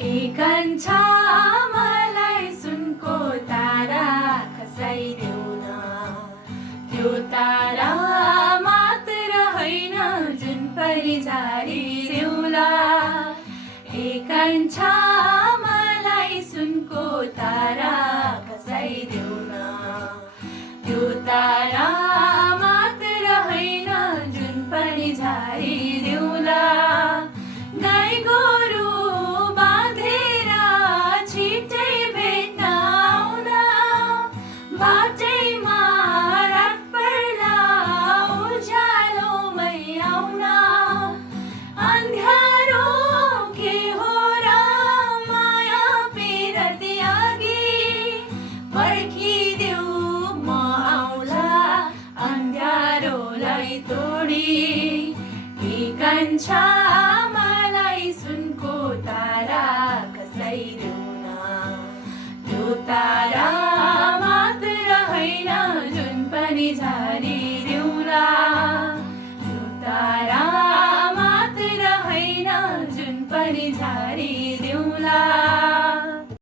एकांछा मलाई सुनको तारा खसाइदेऊ न। त्यो तारा मात्र होइन जुन परी झारिदेऊला। एकांछा मलाई सुनको तारा खसाइदेऊ न। त्यो तारा मात्र होइन जुन परी झारिदेऊला। गाई गोरु बाँधेर छिटै भेट्न आउन। बाटैमा रात पर्दा उज्यालोमै आउन। अँध्यारो के हो र माया पिरती अघि पर्खिदेऊ म आउँला अँध्यारोलाई तोडी। एकांछा मलाई सुनको तारा खसाइदेऊ न। त्यो तारा मात्र होइन जुन पनि झारिदेऊला। त्यो तारा मात्र होइन जुन पनि झारिदेऊला।